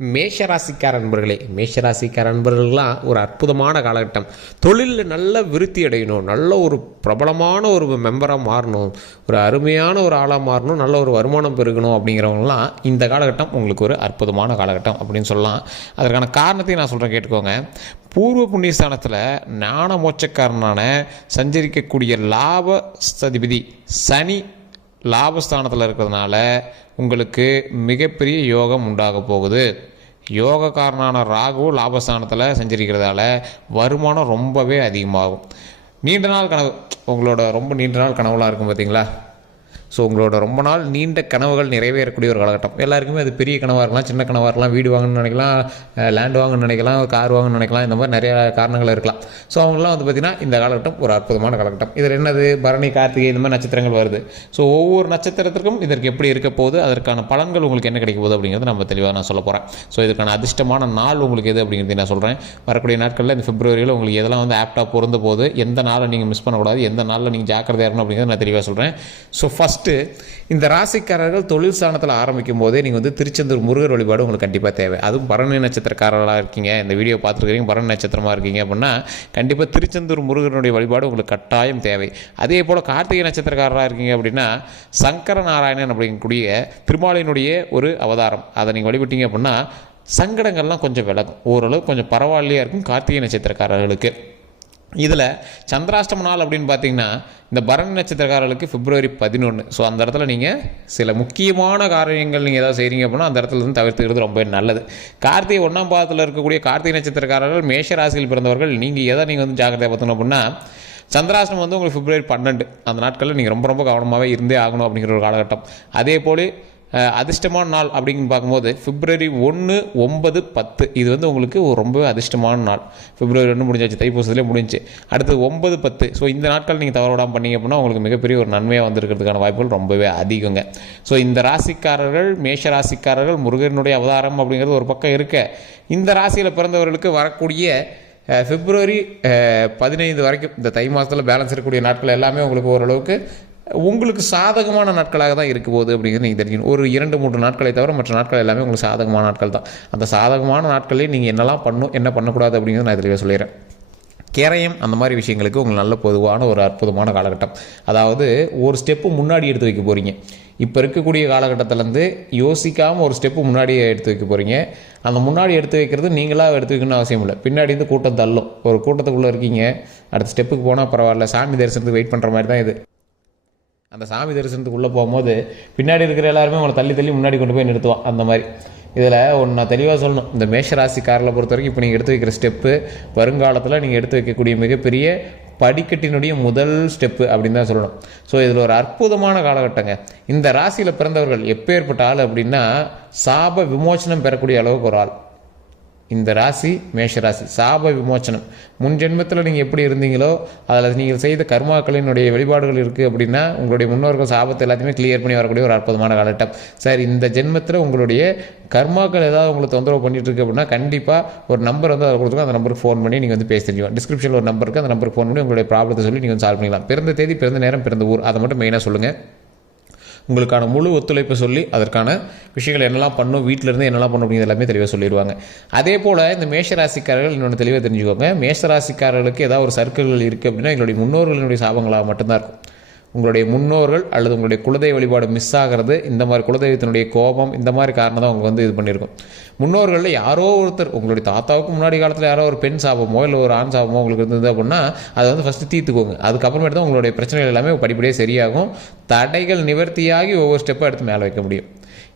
மேஷராசிக்கார அன்பர்களே, மேஷராசிக்கார அன்பர்கள்லாம் ஒரு அற்புதமான காலகட்டம். தொழிலில் நல்ல விருத்தி அடையணும், நல்ல ஒரு பிரபலமான ஒரு மெம்பராக மாறணும், ஒரு அருமையான ஒரு ஆளாக மாறணும், நல்ல ஒரு வருமானம் பெருகணும் அப்படிங்கிறவங்களாம் இந்த காலகட்டம் உங்களுக்கு ஒரு அற்புதமான காலகட்டம் அப்படின்னு சொல்லலாம். அதற்கான காரணத்தையும் நான் சொல்கிறேன், கேட்டுக்கோங்க. பூர்வ புண்ணியஸ்தானத்தில் ஞான மோட்சக்காரனான சஞ்சரிக்கக்கூடிய லாப சதிபதி சனி லாபஸ்தானத்தில் இருக்கிறதுனால உங்களுக்கு மிகப்பெரிய யோகம் உண்டாக போகுது. யோகக்காரனான ராகு லாபஸ்தானத்தில் சஞ்சரிக்கிறதால வருமானம் ரொம்பவே அதிகமாகும். நீண்ட நாள் கனவு, உங்களோட ரொம்ப நீண்ட நாள் கனவுலாம் இருக்கும் பார்த்தீங்களா? ஸோ உங்களோட ரொம்ப நாள் நீண்ட கனவுகள் நிறைவேறக்கூடிய ஒரு காலகட்டம். எல்லாருக்குமே அது பெரிய கனவாக இருக்கலாம், சின்ன கனவாக இருக்கலாம், வீடு வாங்கணும்னு நினைக்கலாம், லேண்ட் வாங்கணும்னு நினைக்கலாம், கார் வாங்கணும்னு நினைக்கலாம், இந்த மாதிரி நிறைய காரணங்கள் இருக்கலாம். ஸோ அவங்களாம் வந்து பார்த்திங்கன்னா இந்த காலகட்டம் ஒரு அற்புதமான காலகட்டம். இதில் என்னது, பரணி, கார்த்திகை இந்த மாதிரி நட்சத்திரங்கள் வருது. ஸோ ஒவ்வொரு நட்சத்திரத்திற்கும் இதற்கு எப்படி இருக்க போகுது, அதற்கான பலன்கள் உங்களுக்கு என்ன கிடைக்க போகுது அப்படிங்கிறது நம்ம தெளிவாக நான் சொல்ல போகிறேன். ஸோ இதுக்கான அதிர்ஷ்டமான நாள் உங்களுக்கு எது அப்படிங்கிறது நான் சொல்கிறேன். வரக்கூடிய நாட்களில் இந்த பிப்ரவரியில் உங்களுக்கு எதெல்லாம் வந்து ஆப்டாக பொருந்த போது, எந்த நாளை நீங்கள் மிஸ் பண்ணக்கூடாது, எந்த நாளில் நீங்கள் ஜாக்கிரதையாக இருக்கணும் அப்படிங்கிறது நான் தெளிவாக சொல்கிறேன். ஸோ ஃபஸ்ட்டு, இந்த ராசிக்காரர்கள் தொழில் ஸ்தானத்தில் ஆரம்பிக்கும் போதே நீங்கள் வந்து திருச்செந்தூர் முருகர் வழிபாடு உங்களுக்கு கண்டிப்பாக தேவை. அதுவும் பரணி நட்சத்திரக்காரர்களாக இருக்கீங்க, இந்த வீடியோ பார்த்துருக்கீங்க, பரணி நட்சத்திரமாக இருக்கீங்க அப்படின்னா கண்டிப்பாக திருச்செந்தூர் முருகனுடைய வழிபாடு உங்களுக்கு கட்டாயம் தேவை. அதே போல் கார்த்திகை நட்சத்திரக்காரராக இருக்கீங்க அப்படின்னா சங்கர நாராயணன் அப்படிங்கக்கூடிய திருமாலினுடைய ஒரு அவதாரம், அதை நீங்கள் வழிபட்டீங்க அப்படின்னா சங்கடங்கள்லாம் கொஞ்சம் விலகும், ஓரளவு கொஞ்சம் பரவாயில்லையாக இருக்கும் கார்த்திகை நட்சத்திரக்காரர்களுக்கு. இதில் சந்திராஷ்டம நாள் அப்படின்னு பார்த்தீங்கன்னா இந்த பரணி நட்சத்திரக்காரர்களுக்கு பிப்ரவரி 11. ஸோ அந்த இடத்துல நீங்கள் சில முக்கியமான காரியங்கள் நீங்கள் ஏதாவது செய்கிறீங்க அப்படின்னா அந்த இடத்துல இருந்து தவிர்த்துக்கிறது ரொம்ப நல்லது. கார்த்திகை 1ஆம் பாதத்தில் இருக்கக்கூடிய கார்த்திகை நட்சத்திரக்காரர்கள் மேஷ ராசியில் பிறந்தவர்கள், நீங்கள் வந்து ஜாக்கிரதையாக பார்த்தணும் அப்படின்னா சந்திராஷ்டமம் வந்து உங்களுக்கு பிப்ரவரி 12. அந்த நாட்களில் நீங்கள் ரொம்ப ரொம்ப கவனமாகவே இருந்தே ஆகணும் அப்படிங்கிற ஒரு காலகட்டம். அதே போல் அதிர்ஷ்டமான நாள் அப்படின்னு பார்க்கும்போது பிப்ரவரி 1, 9, 10 இது வந்து உங்களுக்கு ரொம்பவே அதிர்ஷ்டமான நாள். பிப்ரவரி 1 முடிஞ்சாச்சு, தைப்பூசத்துலேயே முடிஞ்சு. அடுத்து 9, 10. ஸோ இந்த நாட்கள் நீங்கள் தவறுவிடாமல் பண்ணிங்க அப்படின்னா உங்களுக்கு மிகப்பெரிய ஒரு நன்மையாக வந்திருக்கிறதுக்கான வாய்ப்புகள் ரொம்பவே அதிகங்க. ஸோ இந்த ராசிக்காரர்கள், மேஷ ராசிக்காரர்கள், முருகனுடைய அவதாரம் அப்படிங்கிறது ஒரு பக்கம் இருக்க, இந்த ராசியில் பிறந்தவர்களுக்கு வரக்கூடிய பிப்ரவரி 15 வரைக்கும் இந்த தை மாதத்தில் பேலன்ஸ் இருக்கக்கூடிய நாட்கள் எல்லாமே உங்களுக்கு ஓரளவுக்கு உங்களுக்கு சாதகமான நாட்களாக தான் இருக்க போகுது அப்படிங்கிறது நீங்கள் தெரிஞ்சுக்கணும். ஒரு 2-3 நாட்களை தவிர மற்ற நாட்கள் எல்லாமே உங்களுக்கு சாதகமான நாட்கள் தான். அந்த சாதகமான நாட்களே நீங்கள் என்னெல்லாம் என்ன பண்ணக்கூடாது அப்படிங்கிறது நான் இதில் சொல்லிடுறேன். கேரயம் அந்த மாதிரி விஷயங்களுக்கு உங்களுக்கு நல்ல பொதுவான ஒரு அற்புதமான காலகட்டம். அதாவது ஒரு ஸ்டெப்பு முன்னாடி எடுத்து வைக்க போகிறீங்க. இப்போ இருக்கக்கூடிய காலகட்டத்திலேருந்து யோசிக்காமல் ஒரு ஸ்டெப்பு முன்னாடியே எடுத்து வைக்க போகிறீங்க. அந்த முன்னாடி எடுத்து வைக்கிறது நீங்களாக எடுத்து வைக்கணும்னு அவசியம் இல்லை. பின்னாடி இருந்து கூட்டம் தள்ளும். ஒரு கூட்டத்துக்குள்ளே இருக்கீங்க, அடுத்த ஸ்டெப்புக்கு போனால் பரவாயில்ல, சாமி தரிசனத்துக்கு வெயிட் பண்ணுற மாதிரி தான் இது. அந்த சாமி தரிசனத்துக்கு உள்ளே போகும்போது பின்னாடி இருக்கிற எல்லாருமே உங்களை தள்ளி தள்ளி முன்னாடி கொண்டு போய் நிறுத்துவான். அந்த மாதிரி இதில் ஒன்று நான் தெளிவாக சொல்லணும், இந்த மேஷராசிக்காரர்களை பொறுத்த வரைக்கும் இப்போ நீங்கள் எடுத்து வைக்கிற ஸ்டெப்பு வருங்காலத்தில் நீங்கள் எடுத்து வைக்கக்கூடிய மிகப்பெரிய படிக்கட்டினுடைய முதல் ஸ்டெப்பு அப்படின்னு தான் சொல்லணும். ஸோ இதில் ஒரு அற்புதமான காலகட்டங்க. இந்த ராசியில் பிறந்தவர்கள் எப்பேற்பட்ட ஆள் அப்படின்னா சாப விமோச்சனம் பெறக்கூடிய அளவுக்கு ஒரு ஆள். இந்த ராசி மேஷராசி, சாப விமோச்சனம். முன் ஜென்மத்தில் நீங்கள் எப்படி இருந்தீங்களோ அதில் நீங்கள் செய்த கர்மாக்களினுடைய வெளிப்பாடுகள் இருக்குது அப்படின்னா உங்களுடைய முன்னோர்கள் சாபத்தை எல்லாத்தையுமே கிளியர் பண்ணி வரக்கூடிய ஒரு அற்புதமான காலகட்டம். சார், இந்த ஜென்மத்தில் உங்களுடைய கர்மாக்கள் ஏதாவது உங்களுக்கு தொந்தரவு பண்ணிட்டு இருக்கு அப்படின்னா கண்டிப்பாக ஒரு நம்பர் வந்து அதை கொடுத்துருக்கோம். அந்த நம்பருக்கு ஃபோன் பண்ணி நீங்கள் வந்து பேச தெரிஞ்சுக்கலாம். டிஸ்கிரிப்ஷனில் ஒரு நம்பருக்கு அந்த நம்பருக்கு ஃபோன் பண்ணி உங்களுடைய ப்ராப்ளத்தை சொல்லி நீங்கள் வந்து சால்வ் பண்ணிக்கலாம். பிறந்த தேதி, பிறந்த நேரம், பிறந்த ஊர், அதை மட்டும் மெயினாக சொல்லுங்கள். உங்களுக்கான முழு ஒத்துழைப்பு சொல்லி அதற்கான விஷயங்கள் என்னெல்லாம் பண்ணும், வீட்டிலேருந்து என்னெல்லாம் பண்ணும் அப்படிங்கிறது எல்லாமே தெளிவாக சொல்லிடுவாங்க. அதே போல் இந்த மேஷராசிக்காரர்கள் இன்னொன்று தெளிவாக தெரிஞ்சுக்கோங்க. மேஷராசிக்காரர்களுக்கு ஏதாவது ஒரு சர்க்கிள்கள் இருக்குது அப்படின்னா எங்களுடைய முன்னோர்களினுடைய சாபங்களாக மட்டும்தான் இருக்கும். உங்களுடைய முன்னோர்கள் அல்லது உங்களுடைய குலதெய்வ வழிபாடு மிஸ் ஆகிறது, இந்த மாதிரி குலதெய்வத்தினுடைய கோபம், இந்த மாதிரி காரணம் தான் அவங்க வந்து இது பண்ணியிருக்கும். முன்னோர்களில் யாரோ ஒருத்தர், உங்களுடைய தாத்தாவுக்கு முன்னாடி காலத்தில் யாரோ ஒரு பெண் சாபமோ இல்லை ஒரு ஆண் சாபமோ உங்களுக்கு இருந்தது அப்படின்னா அதை வந்து ஃபஸ்ட்டு தீர்த்துக்கோங்க. அதுக்கப்புறமேட்டு தான் உங்களுடைய பிரச்சனைகள் எல்லாமே படிப்படியாக சரியாகும். தடைகள் நிவர்த்தியாகி ஒவ்வொரு ஸ்டெப்பாக எடுத்து மேலே வைக்க முடியும்.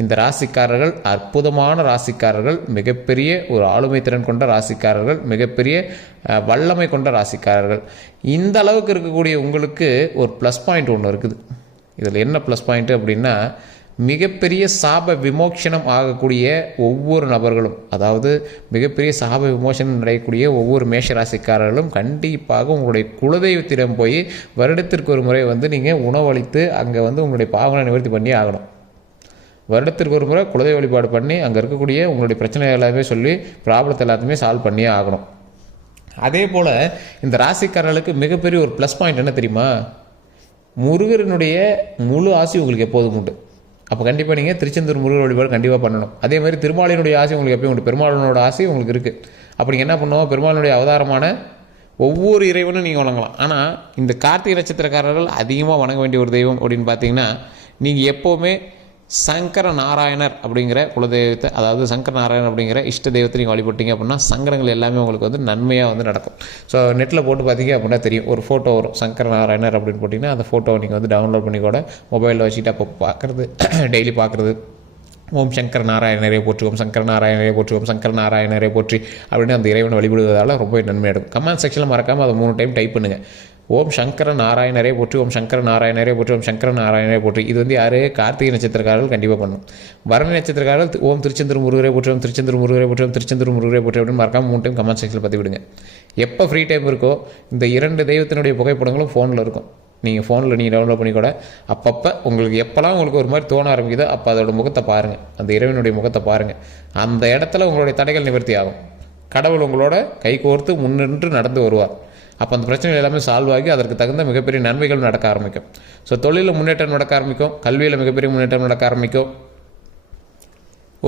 இந்த ராசிக்காரர்கள் அற்புதமான ராசிக்காரர்கள், மிகப்பெரிய ஒரு ஆளுமை திறன் கொண்ட ராசிக்காரர்கள், மிகப்பெரிய வல்லமை கொண்ட ராசிக்காரர்கள். இந்த அளவுக்கு இருக்கக்கூடிய உங்களுக்கு ஒரு ப்ளஸ் பாயிண்ட் ஒன்று இருக்குது. இதில் என்ன ப்ளஸ் பாயிண்ட்டு அப்படின்னா மிகப்பெரிய சாப விமோச்சனம் ஆகக்கூடிய ஒவ்வொரு நபர்களும், அதாவது மிகப்பெரிய சாப விமோசனம் அடையக்கூடிய ஒவ்வொரு மேஷராசிக்காரர்களும் கண்டிப்பாக உங்களுடைய குலதெய்வத்திடம் போய் வருடத்திற்கு ஒரு முறை வந்து நீங்கள் உணவளித்து அங்கே வந்து உங்களுடைய பாவனை நிவர்த்தி பண்ணி ஆகணும். வருடத்திற்கு ஒரு முறை குலதெய்வ வழிபாடு பண்ணி அங்கே இருக்கக்கூடிய உங்களுடைய பிரச்சனை எல்லாமே சொல்லி ப்ராப்ளத்தை எல்லாத்தையுமே சால்வ் பண்ணியே ஆகணும். அதே போல் இந்த ராசிக்காரர்களுக்கு மிகப்பெரிய ஒரு ப்ளஸ் பாயிண்ட் என்ன தெரியுமா? முருகனுடைய முழு ஆசி உங்களுக்கு எப்போதும் உண்டு. அப்போ கண்டிப்பாக நீங்கள் திருச்செந்தூர் முருகர் வழிபாடு கண்டிப்பாக பண்ணணும். அதே மாதிரி திருமாலினுடைய ஆசை உங்களுக்கு எப்பயும் உண்டு, பெருமாளனோட ஆசை உங்களுக்கு இருக்குது. அப்படி என்ன பண்ணுவோம், பெருமாளுடைய அவதாரமான ஒவ்வொரு இறைவனும் நீங்கள் வணங்கலாம். ஆனால் இந்த கார்த்திகை நட்சத்திரக்காரர்கள் அதிகமாக வணங்க வேண்டிய ஒரு தெய்வம் அப்படின்னு பார்த்தீங்கன்னா, நீங்கள் எப்போவுமே சங்கர நாராயணர் அப்படிங்கிற குலதெய்வத்தை, அதாவது சங்கர நாராயணர் அப்படிங்கிற இஷ்ட தெய்வத்தை நீங்கள் வழிபட்டீங்க அப்படின்னா சங்கரங்கள் எல்லாமே உங்களுக்கு வந்து நன்மையாக வந்து நடக்கும். ஸோ நெட்டில் போட்டு பார்த்தீங்க அப்படின்னா தெரியும், ஒரு ஃபோட்டோ வரும் சங்கர நாராயணர் அப்படின்னு போட்டிங்கன்னா அந்த ஃபோட்டோவை நீங்கள் வந்து டவுன்லோட் பண்ணி கூட மொபைலில் வச்சுட்டு அப்போ பார்க்குறது, டெய்லி பார்க்குறது. ஓம் சங்கர நாராயணரே போற்றி, ஓம் சங்கர நாராயணரே போற்றி, ஓம் சங்கர நாராயணரே போற்றி அப்படின்னு அந்த இறைவனை வழிபடுவதால் ரொம்ப நன்மை எடுக்கும். கமெண்ட் செக்ஷனில் மறக்காமல் அதை 3 டைம் டைப் பண்ணுங்கள். ஓம் சங்கர நாராயணரே போற்றி, ஓம் சங்கர நாராயணரே போற்றி, ஓம் சங்கர நாராயணரே போற்றி. இது வந்து யார், கார்த்திகை நட்சத்திரக்காரர்கள் கண்டிப்பாக பண்ணணும். பரணி நட்சத்திரக்காரர்கள் ஓம் திருச்செந்தூர் முருகரே போற்றி, ஓம் திருச்செந்தூர் முருகரே போற்றி, ஓம் திருச்செந்தூர் முருகரே போற்றி அப்படின்னு மறக்காமல் 3 டைம் கமெண்ட் செக்ஷனில் பற்றி விடுங்க. எப்போ ஃப்ரீ டைம் இருக்கோ இந்த 2 தெய்வத்தினுடைய புகைப்படங்களும் ஃபோனில் இருக்கும். நீங்கள் ஃபோனில் நீங்கள் டவுன்லோட் பண்ணி கூட அப்பப்போ உங்களுக்கு எப்போல்லாம் உங்களுக்கு ஒரு மாதிரி தோண ஆரம்பிக்குதோ அப்போ அதோட முகத்தை பாருங்கள், அந்த இறைவனுடைய முகத்தை பாருங்கள். அந்த இடத்துல உங்களுடைய தடைகள் நிவர்த்தி ஆகும். கடவுள் உங்களோட கை கோர்த்து முன்னின்று நடந்து வருவார். அப்போ அந்த பிரச்சனைகள் எல்லாமே சால்வ் ஆகி அதற்கு தகுந்த மிகப்பெரிய நன்மைகள் நடக்க ஆரம்பிக்கும். ஸோ தொழிலில் முன்னேற்றம் நடக்க ஆரம்பிக்கும், கல்வியில் மிகப்பெரிய முன்னேற்றம் நடக்க ஆரம்பிக்கும்.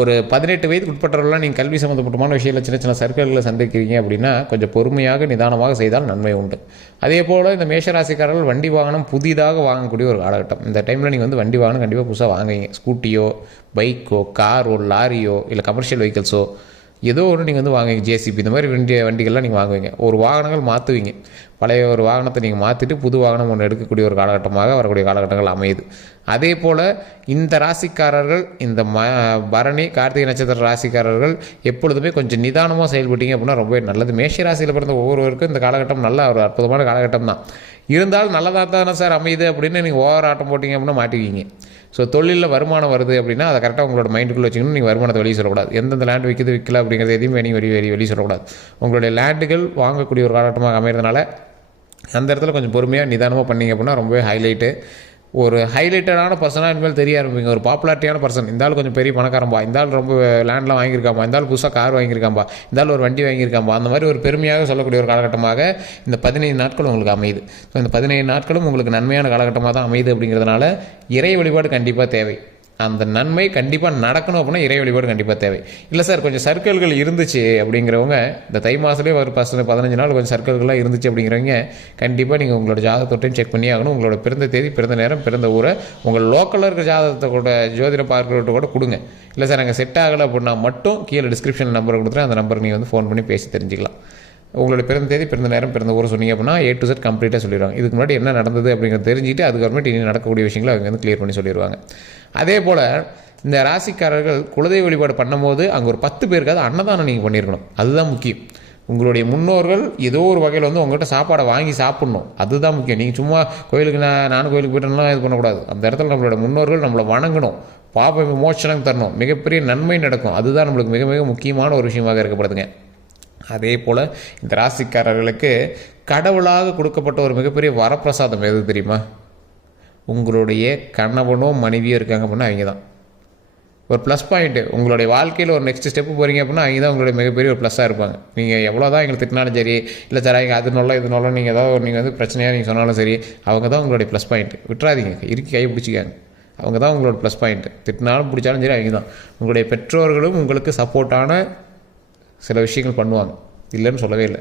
ஒரு 18 வயதுக்கு உட்பட்டவர்களாம் நீங்கள் கல்வி சம்மந்தப்பட்டமான விஷயத்தில் சின்ன சின்ன சர்க்கிள்களை சந்திக்கிறீங்க அப்படின்னா கொஞ்சம் பொறுமையாக நிதானமாக செய்தால் நன்மை உண்டு. அதே போல் இந்த மேஷராசிக்காரர்கள் வண்டி வாகனம் புதிதாக வாங்கக்கூடிய ஒரு காலகட்டம். இந்த டைமில் நீங்கள் வந்து வண்டி வாகனம் கண்டிப்பாக புதுசாக வாங்குவீங்க. ஸ்கூட்டியோ, பைக்கோ, காரோ, லாரியோ, இல்லை கமர்ஷியல் வெஹிக்கிள்ஸோ ஏதோ ஒன்று நீங்கள் வந்து வாங்குவீங்க. ஜேசிபி இந்த மாதிரி வண்டிகள்லாம் நீங்கள் வாங்குவீங்க. ஒரு வாகனங்கள் மாற்றுவீங்க. பழைய ஒரு வாகனத்தை நீங்கள் மாற்றிட்டு புது வாகனம் ஒன்று எடுக்கக்கூடிய ஒரு காலகட்டமாக வரக்கூடிய காலகட்டங்கள் அமையுது. அதே போல் இந்த ராசிக்காரர்கள், இந்த பரணி கார்த்திகை நட்சத்திர ராசிக்காரர்கள் எப்பொழுதுமே கொஞ்சம் நிதானமாக செயல்பட்டீங்க அப்படின்னா ரொம்ப நல்லது. மேஷ ராசியில் பிறந்த ஒவ்வொருவருக்கும் இந்த காலகட்டம் நல்ல ஒரு அற்புதமான காலகட்டம் தான். இருந்தாலும் நல்லதாக தானே சார் அமையுது அப்படின்னு நீங்கள் ஓவர் ஆட்டம் போட்டிங்க அப்படின்னா மாட்டிக்குவீங்க. ஸோ தொழிலில் வருமானம் வருது அப்படின்னா அதை கரெக்டாக உங்களோட மைண்டுக்குள்ளே வச்சுக்கணும். நீங்கள் வருமானத்தை வெளியே சொல்லக்கூடாது. எந்தெந்த லேண்ட் விற்கிது அப்படிங்கிறது எதையும் வெளியே சொல்லக்கூடாது. உங்களுடைய லேண்டுகள் வாங்கக்கூடிய ஒரு காலகட்டமாக அமைகிறதுனால அந்த இடத்துல கொஞ்சம் பொறுமையாக நிதானமாக பண்ணிங்க அப்படின்னா ரொம்பவே ஹைலைட்டு. ஒரு ஹைலைட்டடான பர்சனாக இனிமேல் தெரிய ஆரம்பிங்க. ஒரு பாப்புலாரிட்டியான பர்சன், இந்த ஆள் கொஞ்சம் பெரிய பணக்காரம்பா, இந்த ஆள் ரொம்ப லேண்ட்லாம் வாங்கியிருக்காம்பா, இந்த ஆள் புதுசாக கார் வாங்கியிருக்காம்பா, இந்த ஆள் ஒரு வண்டி வாங்கியிருக்காம்பா, அந்த மாதிரி ஒரு பெருமையாக சொல்லக்கூடிய ஒரு காலகட்டமாக இந்த 15 நாட்கள் உங்களுக்கு அமையுது. ஸோ இந்த 15 நாட்களும் உங்களுக்கு நன்மையான காலகட்டமாக தான் அமையுது. அப்படிங்கிறதுனால இறை வழிபாடு கண்டிப்பாக தேவை. அந்த நன்மை கண்டிப்பாக நடக்கணும் அப்படின்னா இறை வழிபாடு கண்டிப்பாக தேவை. இல்லை சார் கொஞ்சம் சர்க்கிள்கள் இருந்துச்சு அப்படிங்கிறவங்க இந்த தை மாதத்துலேயே ஒரு 15 நாள் கொஞ்சம் சர்க்கிள்கள்லாம் இருந்துச்சு அப்படிங்கிறவங்க கண்டிப்பாக நீங்கள் உங்களோட ஜாதகத்தொட்டையும் செக் பண்ணி ஆகணும். உங்களோட பிறந்த தேதி, பிறந்த நேரம், பிறந்த ஊரை உங்கள் லோக்கலில் இருக்கிற ஜாதகத்தை கூட ஜோதிட பார்க்கறவர்கிட்ட கூட கொடுங்க. இல்லை சார் நாங்கள் செட் ஆகலை அப்படின்னா மட்டும் கீழே டிஸ்கிரிப்ஷன் நம்பரை கொடுத்துட்டு அந்த நம்பருக்கு நீங்கள் வந்து ஃபோன் பண்ணி பேசி தெரிஞ்சுக்கலாம். உங்களுடைய பிறந்த தேதி, பிறந்த நேரம், பிறந்த ஊரை சொன்னீங்க அப்படின்னா A to Z கம்ப்ளீட்டாக சொல்லிடுவாங்க. இதுக்கு முன்னாடி என்ன நடந்தது அப்படிங்கிறத தெரிஞ்சுட்டு அதுக்கப்புறமேட்டு இனி நடக்கக்கூடிய விஷயங்களை அவங்க வந்து கிளியர் பண்ணி சொல்லிடுவாங்க. அதே போல் இந்த ராசிக்காரர்கள் குலதெய்வ வழிபாடு பண்ணும்போது அங்கே ஒரு 10 பேருக்காவது அன்னதானம் நீங்கள் பண்ணியிருக்கணும். அதுதான் முக்கியம். உங்களுடைய முன்னோர்கள் ஏதோ ஒரு வகையில் வந்து உங்கள்கிட்ட சாப்பாடை வாங்கி சாப்பிட்ணும். அதுதான் முக்கியம். நீங்கள் சும்மா கோயிலுக்கு நானும் கோயிலுக்கு போய்ட்டுலாம் இது பண்ணக்கூடாது. அந்த இடத்துல நம்மளோட முன்னோர்கள் நம்மளை வணங்கணும், பாப விமோச்சனம் தரணும், மிகப்பெரிய நன்மை நடக்கும். அதுதான் நம்மளுக்கு மிக மிக முக்கியமான ஒரு விஷயமாக இருக்கப்படுதுங்க. அதே போல் இந்த ராசிக்காரர்களுக்கு கடவுளாக கொடுக்கப்பட்ட ஒரு மிகப்பெரிய வரப்பிரசாதம் எது தெரியுமா? உங்களுடைய கணவனோ மனைவியோ இருக்காங்க அப்படின்னா அவங்க தான் ஒரு ப்ளஸ் பாயிண்ட்டு. உங்களுடைய வாழ்க்கையில் ஒரு நெக்ஸ்ட் ஸ்டெப்பு போகிறீங்க அப்படின்னா அவங்க தான் உங்களுடைய மிகப்பெரிய ஒரு ப்ளஸ்ஸாக இருப்பாங்க. நீங்கள் எவ்வளோ தான் எங்களுக்கு திட்டினாலும் சரி, இல்லை சார் இங்கே அது நோலாம் இது நோலாம் நீங்கள் ஏதாவது நீங்கள் வந்து பிரச்சனையாக நீங்கள் சொன்னாலும் சரி, அவங்க தான் உங்களுடைய ப்ளஸ் பாயிண்ட்டு. விட்டுறாதீங்க, இறுக்கி கை பிடிச்சிக்காங்க. அவங்க தான் உங்களோட ப்ளஸ் பாயிண்ட்டு. திட்டினாலும் பிடிச்சாலும் சரி அவங்க தான். உங்களுடைய பெற்றோர்களும் உங்களுக்கு சப்போர்ட்டான சில விஷயங்கள் பண்ணுவாங்க, இல்லைன்னு சொல்லவே இல்லை.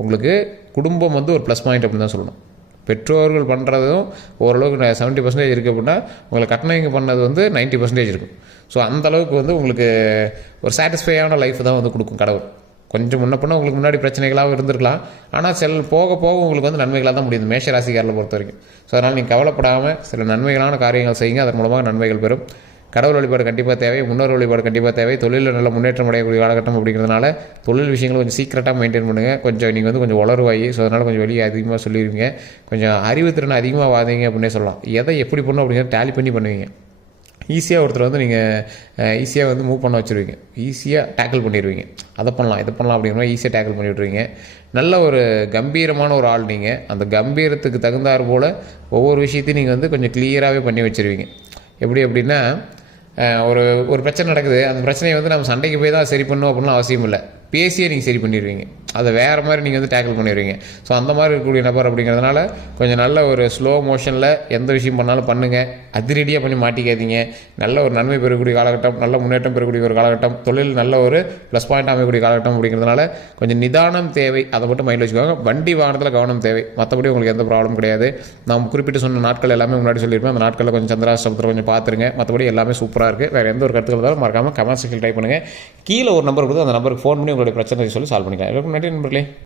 உங்களுக்கு குடும்பம் வந்து ஒரு ப்ளஸ் பாயிண்ட் அப்படின்னு தான் சொல்லணும். பெற்றோர்கள் பண்ணுறதும் ஓரளவுக்கு 70% இருக்குது அப்படின்னா உங்களை கட்டணங்க பண்ணது வந்து 90% இருக்கும். ஸோ அந்தளவுக்கு வந்து உங்களுக்கு ஒரு சாட்டிஸ்ஃபையான லைஃப் தான் வந்து கொடுக்கும் கடவுள். கொஞ்சம் முன்ன பண்ண உங்களுக்கு முன்னாடி பிரச்சனைகளாகவும் இருந்திருக்கலாம், ஆனால் போக போக உங்களுக்கு வந்து நன்மைகளாக தான் முடியும் மேஷ ராசிக்காரர்களை பொறுத்த வரைக்கும். ஸோ அதனால் நீங்கள் கவலைப்படாமல் சில நன்மைகளான காரியங்கள் செய்யுங்க, அதன் மூலமாக நன்மைகள் பெறும். கடவுள் வழிபாடு கண்டிப்பாக தேவை, முன்னோர் வழிபாடு கண்டிப்பாக தேவை. தொழிலில் நல்ல முன்னேற்றம் அடையக்கூடிய காலகட்டம் அப்படிங்கிறதுனால தொழில் விஷயங்களை கொஞ்சம் சீக்கிரட்டாக மெயின்டைன் பண்ணுங்கள். கொஞ்சம் நீங்கள் வந்து கொஞ்சம் உளருவாயி, ஸோ அதனால் கொஞ்சம் வெளியே அதிகமாக சொல்லிடுவீங்க. கொஞ்சம் அறிவுத்திறனை அதிகமாக வாதிங்க அப்படின்னே சொல்லலாம். எதை எப்படி பண்ணணும் அப்படிங்கிறத டேலி பண்ணி பண்ணுவீங்க. ஈஸியாக ஒருத்தர் வந்து நீங்கள் ஈஸியாக வந்து மூவ் பண்ண வச்சுருவீங்க, ஈஸியாக டேக்கிள் பண்ணிடுவீங்க. அதை பண்ணலாம் இதை பண்ணலாம் அப்படிங்கிற மாதிரி ஈஸியாக டேக்கிள் பண்ணி விட்ருவீங்க. நல்ல ஒரு கம்பீரமான ஒரு ஆள் நீங்கள். அந்த கம்பீரத்துக்கு தகுந்தாற் போல் ஒவ்வொரு விஷயத்தையும் நீங்கள் வந்து கொஞ்சம் கிளியராகவே பண்ணி வச்சுருவீங்க. எப்படி அப்படின்னா ஒரு பிரச்சனை நடக்குது, அந்த பிரச்சனையை வந்து நம்ம சண்டைக்கு போய் தான் சரி பண்ணணும் அப்படின்னு அவசியம் இல்லை. பேசியே நீங்கள் சரி பண்ணிடுவீங்க. அதை வேறு மாதிரி நீங்கள் வந்து டேக்கிள் பண்ணிடுவீங்க. ஸோ அந்த மாதிரி இருக்கக்கூடிய நபர் அப்படிங்கிறதுனால கொஞ்சம் நல்ல ஒரு ஸ்லோ மோஷனில் எந்த விஷயம் பண்ணாலும் பண்ணுங்கள். அதிரடியாக பண்ணி மாட்டிக்காதீங்க. நல்ல ஒரு நன்மை பெறக்கூடிய காலகட்டம், நல்ல முன்னேற்றம் பெறக்கூடிய ஒரு காலகட்டம், தொழில் நல்ல ஒரு ப்ளஸ் பாயிண்ட் அமையக்கூடிய காலகட்டம் அப்படிங்கிறதுனால கொஞ்சம் நிதானம் தேவை. அதை மட்டும் மைண்டில் வச்சுக்கோங்க. வண்டி வாகனத்தில் கவனம் தேவை. மற்றபடி உங்களுக்கு எந்த ப்ராப்ளம் கிடையாது. நான் குறிப்பிட்டு சொன்ன நாட்கள் எல்லாமே முன்னாடி சொல்லியிருப்பேன். அந்த நாட்களில் கொஞ்சம் சந்திராஷ்டமத்தில் கொஞ்சம் பார்த்துருங்க. மற்றபடி எல்லாமே சூப்பராக இருக்குது. வேறு எந்த ஒரு கருத்துக்கள் இருந்தாலும் மறக்காமல் கமெண்ட் செக்ஷன் டைப் பண்ணுங்கள். கீழே ஒரு நம்பர் கொடுத்து அந்த நம்பருக்கு ஃபோன் பண்ணி உங்களுடைய பிரச்சனை சொல்லி சால்வ் பண்ணிக்கலாம். நன்றி நண்பர்களே.